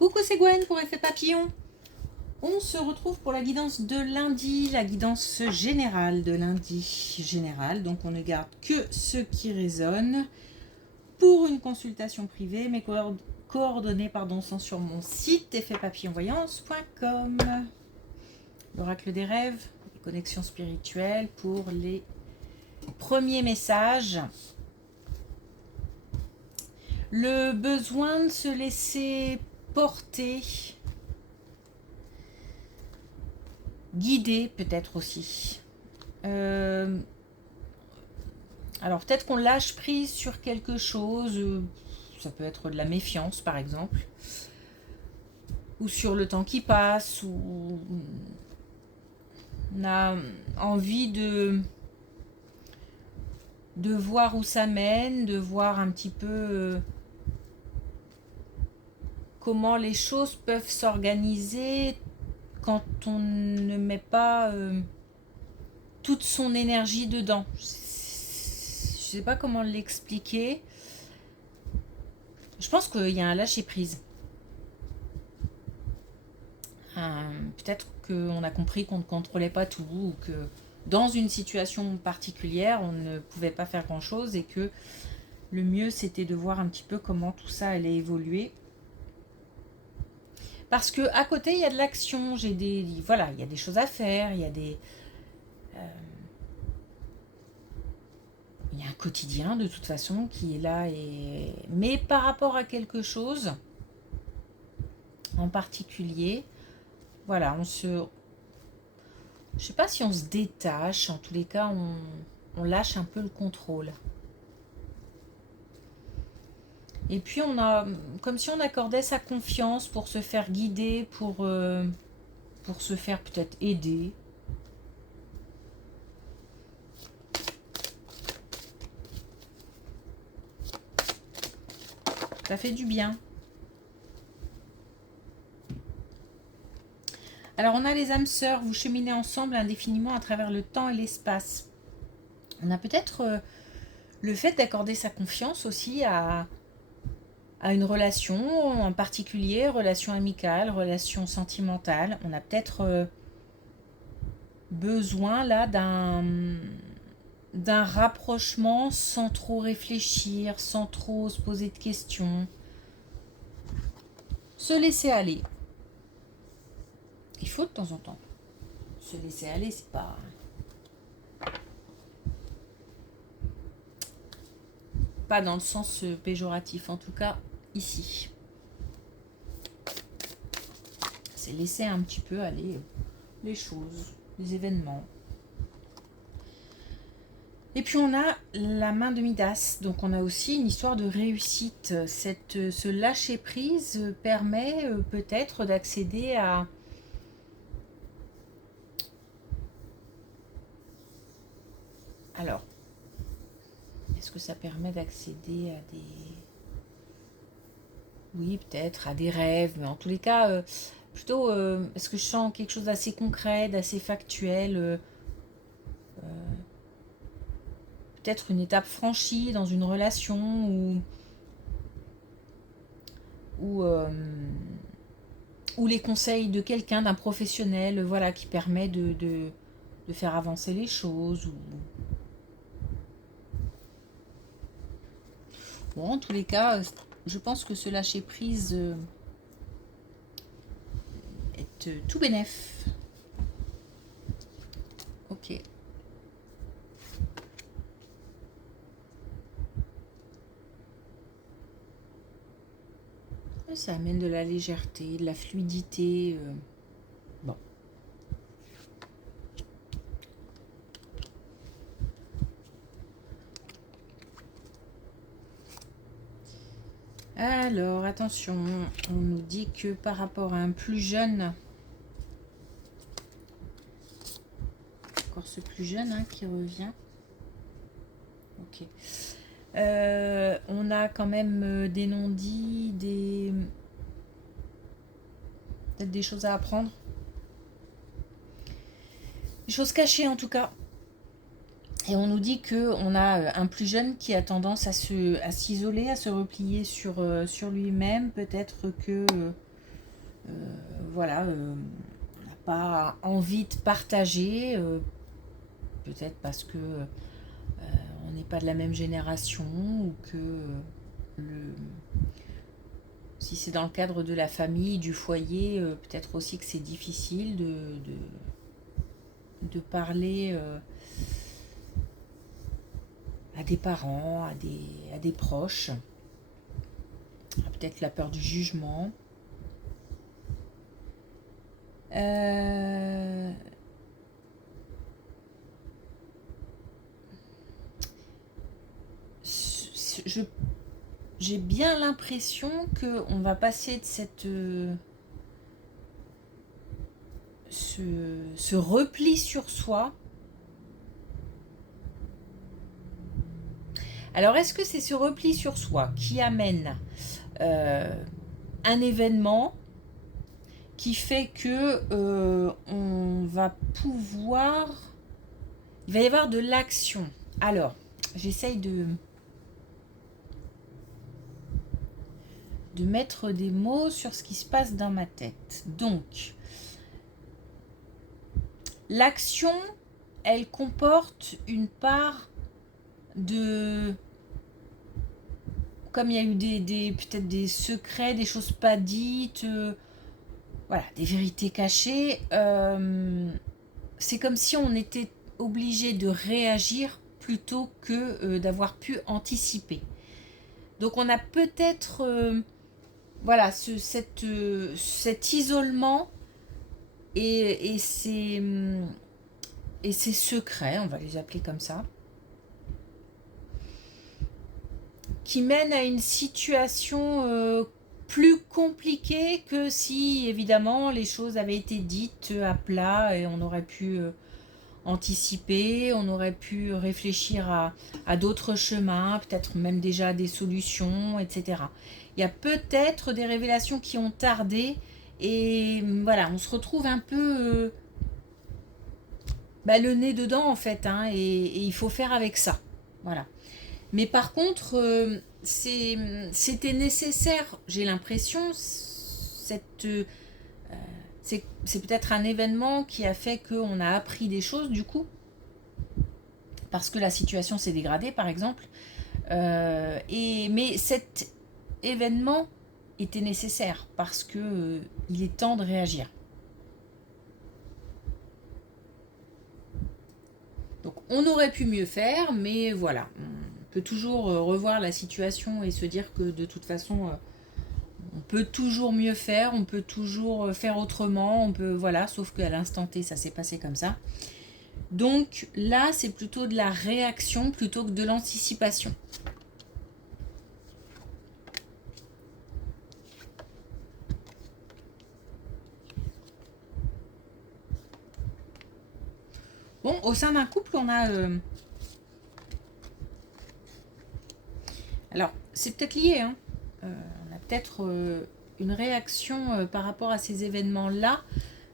Coucou, c'est Gwen pour Effet Papillon. On se retrouve pour la guidance de lundi, la guidance générale de lundi générale. Donc on ne garde que ce qui résonne. Pour une consultation privée, mes coordonnées sont sur mon site effetpapillonvoyance.com. L'oracle des rêves, les connexions spirituelles pour les premiers messages. Le besoin de se laisser porter, guider peut-être aussi. Alors peut-être qu'on lâche prise sur quelque chose, ça peut être de la méfiance par exemple, ou sur le temps qui passe, ou on a envie de voir où ça mène, de voir un petit peu comment les choses peuvent s'organiser quand on ne met pas toute son énergie dedans. Je sais pas comment l'expliquer. Je pense qu'il y a un lâcher-prise. Peut-être qu'on a compris qu'on ne contrôlait pas tout, ou que dans une situation particulière, on ne pouvait pas faire grand-chose et que le mieux, c'était de voir un petit peu comment tout ça allait évoluer. Parce que à côté, il y a de l'action, il y a des choses à faire, il y a un quotidien de toute façon qui est là, mais par rapport à quelque chose en particulier, voilà, je sais pas si on se détache, en tous les cas, on lâche un peu le contrôle. Et puis on a, comme si on accordait sa confiance pour se faire guider, pour se faire peut-être aider. Ça fait du bien. Alors on a les âmes sœurs, vous cheminez ensemble indéfiniment à travers le temps et l'espace. On a peut-être le fait d'accorder sa confiance aussi à une relation en particulier, relation amicale, relation sentimentale. On a peut-être besoin là d'un rapprochement sans trop réfléchir, sans trop se poser de questions. Se laisser aller. Il faut de temps en temps. Se laisser aller, c'est pas dans le sens péjoratif, en tout cas ici. C'est laisser un petit peu aller les choses, les événements. Et puis on a la main de Midas, donc on a aussi une histoire de réussite. Ce lâcher prise permet peut-être d'accéder à alors, est-ce que ça permet d'accéder à des... Oui, peut-être à des rêves, mais en tous les cas, plutôt, est-ce que je sens quelque chose d'assez concret, d'assez factuel, peut-être une étape franchie dans une relation ou les conseils de quelqu'un, d'un professionnel, voilà, qui permet de faire avancer les choses. Bon, en tous les cas, je pense que ce lâcher prise est tout bénef. Ok. Ça amène de la légèreté, de la fluidité. Bon. Alors, attention, on nous dit que par rapport à un plus jeune, encore ce plus jeune qui revient. Ok. On a quand même des non-dits, peut-être des choses à apprendre. Des choses cachées en tout cas. Et on nous dit qu'on a un plus jeune qui a tendance à s'isoler, à se replier sur lui-même. Peut-être que Voilà, on n'a pas envie de partager, peut-être parce que on n'est pas de la même génération ou que le, si c'est dans le cadre de la famille, du foyer, peut-être aussi que c'est difficile de parler à des parents, à des proches. Peut-être la peur du jugement. J'ai bien l'impression qu'on va passer de ce repli sur soi. Alors, est-ce que c'est ce repli sur soi qui amène un événement qui fait que on va pouvoir... Il va y avoir de l'action. Alors, j'essaye de mettre des mots sur ce qui se passe dans ma tête. Donc, l'action, elle comporte une part de... Comme il y a eu peut-être des secrets, des choses pas dites, voilà, des vérités cachées, c'est comme si on était obligé de réagir plutôt que d'avoir pu anticiper. Donc on a peut-être voilà, cet isolement et ces secrets, on va les appeler comme ça, qui mènent à une situation plus compliquée que si, évidemment, les choses avaient été dites à plat et on aurait pu anticiper, on aurait pu réfléchir à d'autres chemins, peut-être même déjà à des solutions, etc. Il y a peut-être des révélations qui ont tardé et voilà, on se retrouve un peu le nez dedans en fait, hein, et il faut faire avec ça. Voilà. Mais par contre, c'était nécessaire, j'ai l'impression, c'est peut-être un événement qui a fait qu'on a appris des choses du coup, parce que la situation s'est dégradée par exemple. Mais cet événement était nécessaire parce que il est temps de réagir. Donc on aurait pu mieux faire, mais voilà, on peut toujours revoir la situation et se dire que de toute façon, on peut toujours mieux faire, on peut toujours faire autrement, on peut voilà, sauf qu'à l'instant T, ça s'est passé comme ça. Donc là, c'est plutôt de la réaction plutôt que de l'anticipation. Bon, au sein d'un couple, on a... Alors, c'est peut-être lié, hein. On a peut-être une réaction par rapport à ces événements-là,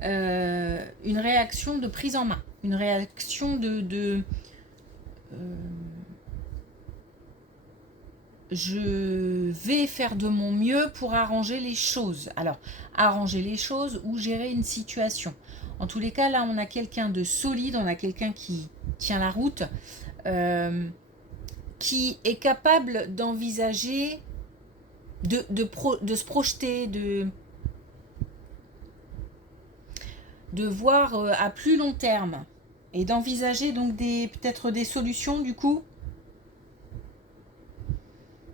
une réaction de prise en main, une réaction je vais faire de mon mieux pour arranger les choses. Alors, arranger les choses ou gérer une situation. En tous les cas, là, on a quelqu'un de solide, on a quelqu'un qui tient la route, qui est capable d'envisager, de se projeter, de voir à plus long terme et d'envisager donc peut-être des solutions du coup.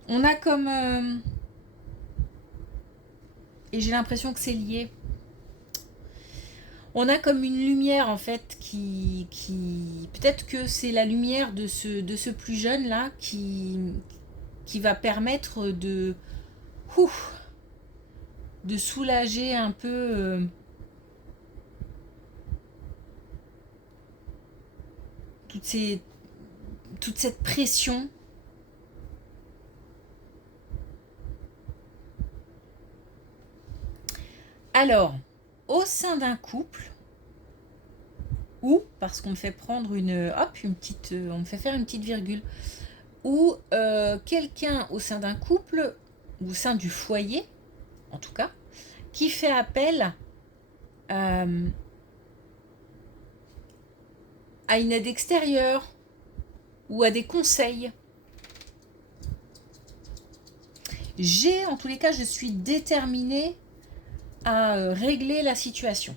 On a comme... et j'ai l'impression que c'est lié. On a comme une lumière en fait qui peut-être que c'est la lumière de ce plus jeune là qui va permettre de soulager un peu toute cette pression. Alors, au sein d'un couple, ou parce qu'on me fait prendre on me fait faire une petite virgule, ou quelqu'un au sein d'un couple, ou au sein du foyer, en tout cas, qui fait appel à une aide extérieure ou à des conseils. En tous les cas, je suis déterminée à régler la situation.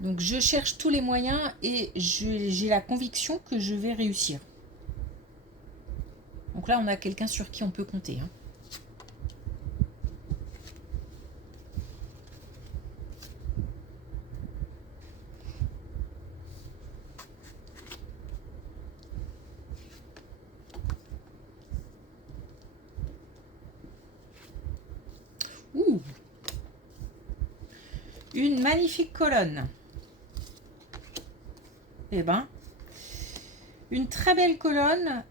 Donc je cherche tous les moyens et j'ai la conviction que je vais réussir. Donc là, on a quelqu'un sur qui on peut compter. Hein. Ouh. Une magnifique colonne. Eh ben, une très belle colonne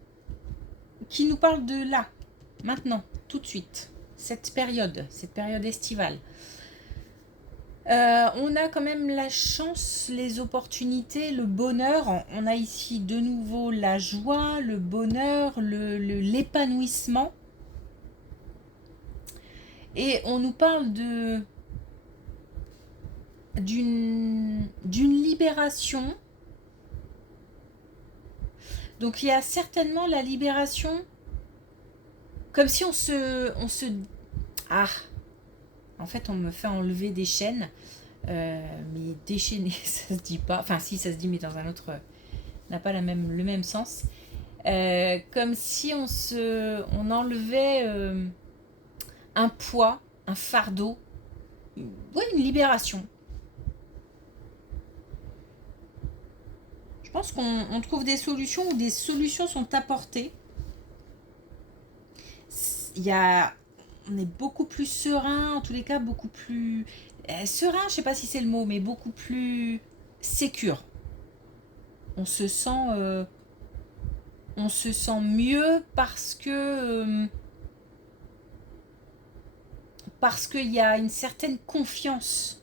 qui nous parle de là, maintenant, tout de suite, cette période estivale. On a quand même la chance, les opportunités, le bonheur. On a ici de nouveau la joie, le bonheur, l'épanouissement. Et on nous parle d'une libération. Donc il y a certainement la libération, comme si on se... Ah, en fait on me fait enlever des chaînes, mais déchaîner ça se dit pas, enfin si ça se dit mais dans un autre, n'a pas le même sens. Comme si on enlevait un poids, un fardeau, ouais, une libération. Je pense qu'on trouve des solutions ou des solutions sont apportées. On est beaucoup plus serein, en tous les cas beaucoup plus serein, je sais pas si c'est le mot, mais beaucoup plus sécure. On se sent mieux parce qu'il y a une certaine confiance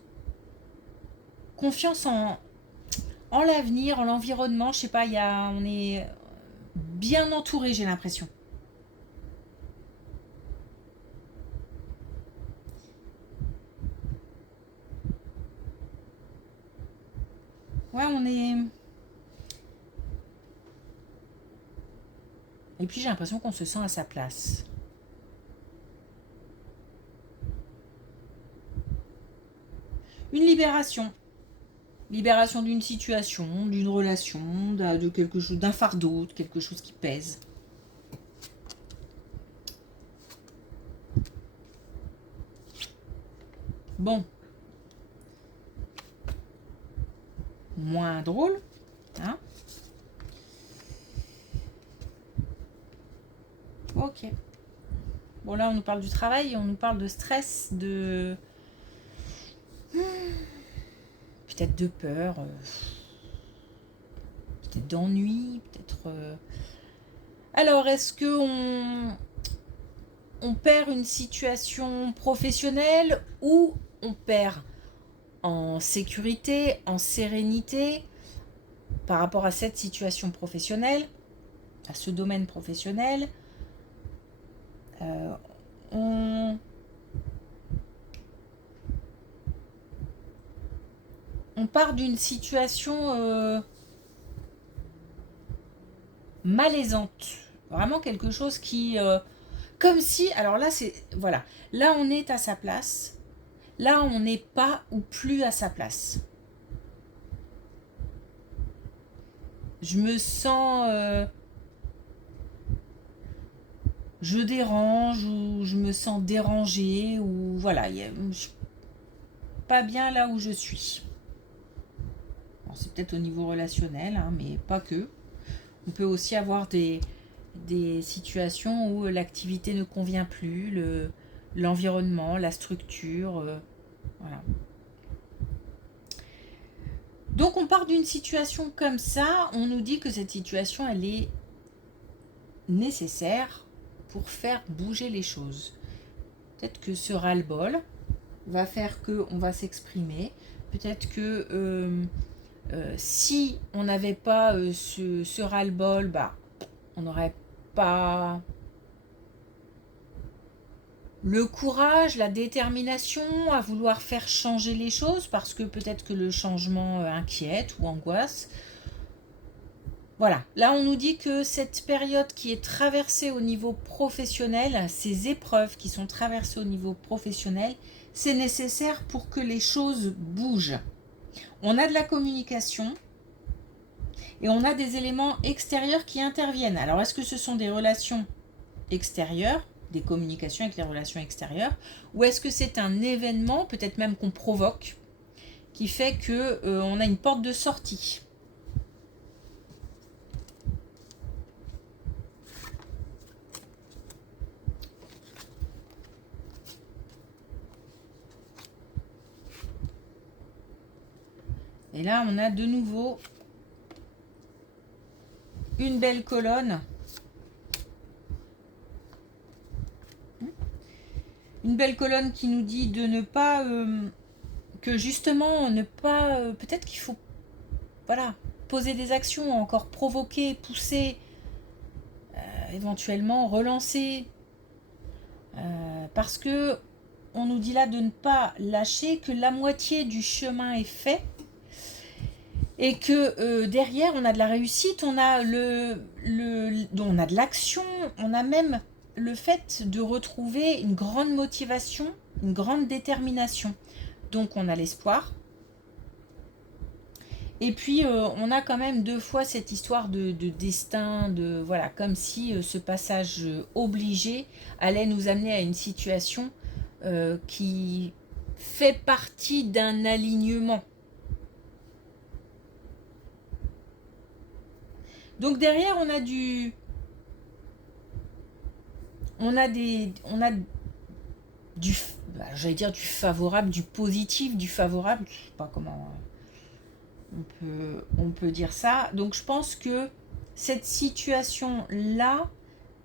en l'avenir, en l'environnement, je sais pas, on est bien entouré, j'ai l'impression. Ouais, on est... Et puis j'ai l'impression qu'on se sent à sa place. Une libération. Libération d'une situation, d'une relation, de quelque chose, d'un fardeau, de quelque chose qui pèse. Bon. Moins drôle. Hein? Ok. Bon, là, on nous parle du travail, on nous parle de stress, peut-être de peur, peut-être d'ennui, peut-être... Alors, est-ce que on perd une situation professionnelle ou on perd en sécurité, en sérénité par rapport à cette situation professionnelle, à ce domaine professionnel? On part d'une situation malaisante, vraiment quelque chose qui comme si, alors là c'est, voilà, là on est à sa place, là on n'est pas ou plus à sa place. Je me sens je dérange ou je me sens dérangée ou voilà, je suis pas bien là où je suis. Alors, c'est peut-être au niveau relationnel, hein, mais pas que. On peut aussi avoir des situations où l'activité ne convient plus, l'environnement, la structure, voilà. Donc on part d'une situation comme ça, on nous dit que cette situation elle est nécessaire pour faire bouger les choses. Peut-être que ce ras-le-bol va faire qu'on va s'exprimer, peut-être que si on n'avait pas ce ras-le-bol, bah, on n'aurait pas le courage, la détermination à vouloir faire changer les choses parce que peut-être que le changement inquiète ou angoisse. Voilà, là on nous dit que cette période qui est traversée au niveau professionnel, ces épreuves qui sont traversées au niveau professionnel, c'est nécessaire pour que les choses bougent. On a de la communication et on a des éléments extérieurs qui interviennent. Alors est-ce que ce sont des relations extérieures, des communications avec les relations extérieures, ou est-ce que c'est un événement, peut-être même qu'on provoque, qui fait que on a une porte de sortie? Et là, on a de nouveau une belle colonne. Une belle colonne qui nous dit de ne pas... que justement, ne pas... peut-être qu'il faut... Voilà, poser des actions, encore provoquer, pousser, éventuellement relancer. Parce que on nous dit là de ne pas lâcher, que la moitié du chemin est fait. Et que derrière, on a de la réussite, on a, on a de l'action, on a même le fait de retrouver une grande motivation, une grande détermination. Donc on a l'espoir. Et puis on a quand même 2 fois cette histoire de destin, de voilà, comme si ce passage obligé allait nous amener à une situation qui fait partie d'un alignement. Donc derrière, on a du... On a du... j'allais dire du favorable, du positif, du favorable. Je sais pas comment on peut dire ça. Donc je pense que cette situation-là,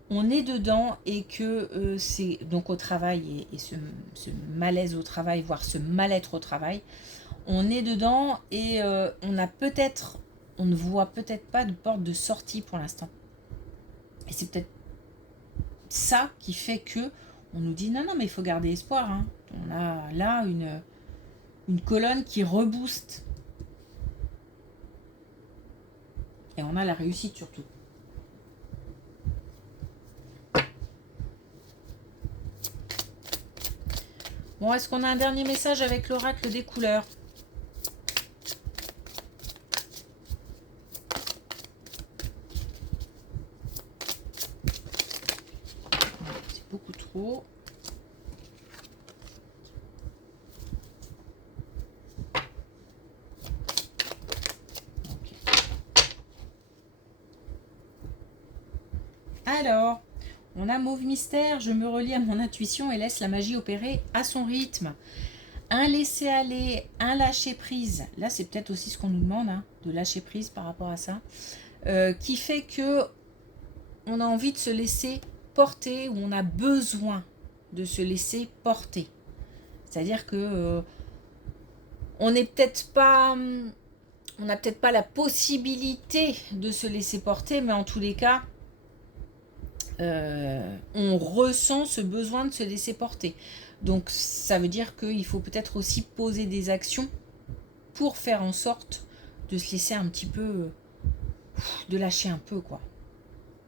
on est dedans et que c'est donc au travail et ce malaise au travail, voire ce mal-être au travail, on est dedans et on ne voit peut-être pas de porte de sortie pour l'instant. Et c'est peut-être ça qui fait que on nous dit non, mais il faut garder espoir. Hein. On a là une colonne qui rebooste. Et on a la réussite surtout. Bon, est-ce qu'on a un dernier message avec l'oracle des couleurs ? C'est beaucoup trop. Alors, on a Mauve Mystère, je me relie à mon intuition et laisse la magie opérer à son rythme. Un laisser-aller, un lâcher-prise. Là, c'est peut-être aussi ce qu'on nous demande, hein, de lâcher prise par rapport à ça. Qui fait que on a envie de se laisser porter ou on a besoin de se laisser porter. C'est-à-dire que on n'a peut-être pas la possibilité de se laisser porter, mais en tous les cas, on ressent ce besoin de se laisser porter. Donc ça veut dire qu'il faut peut-être aussi poser des actions pour faire en sorte de se laisser un petit peu, de lâcher un peu quoi.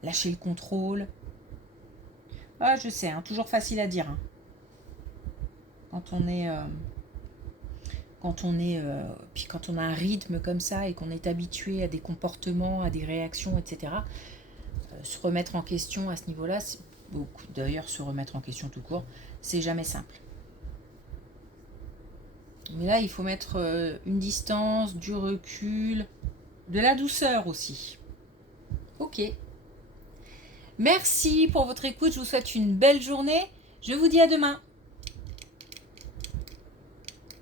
Lâcher le contrôle. Ah je sais, hein, toujours facile à dire. Hein. Quand on a un rythme comme ça et qu'on est habitué à des comportements, à des réactions, etc. Se remettre en question à ce niveau-là, d'ailleurs se remettre en question tout court, c'est jamais simple. Mais là, il faut mettre une distance, du recul, de la douceur aussi. Ok. Merci pour votre écoute, je vous souhaite une belle journée. Je vous dis à demain.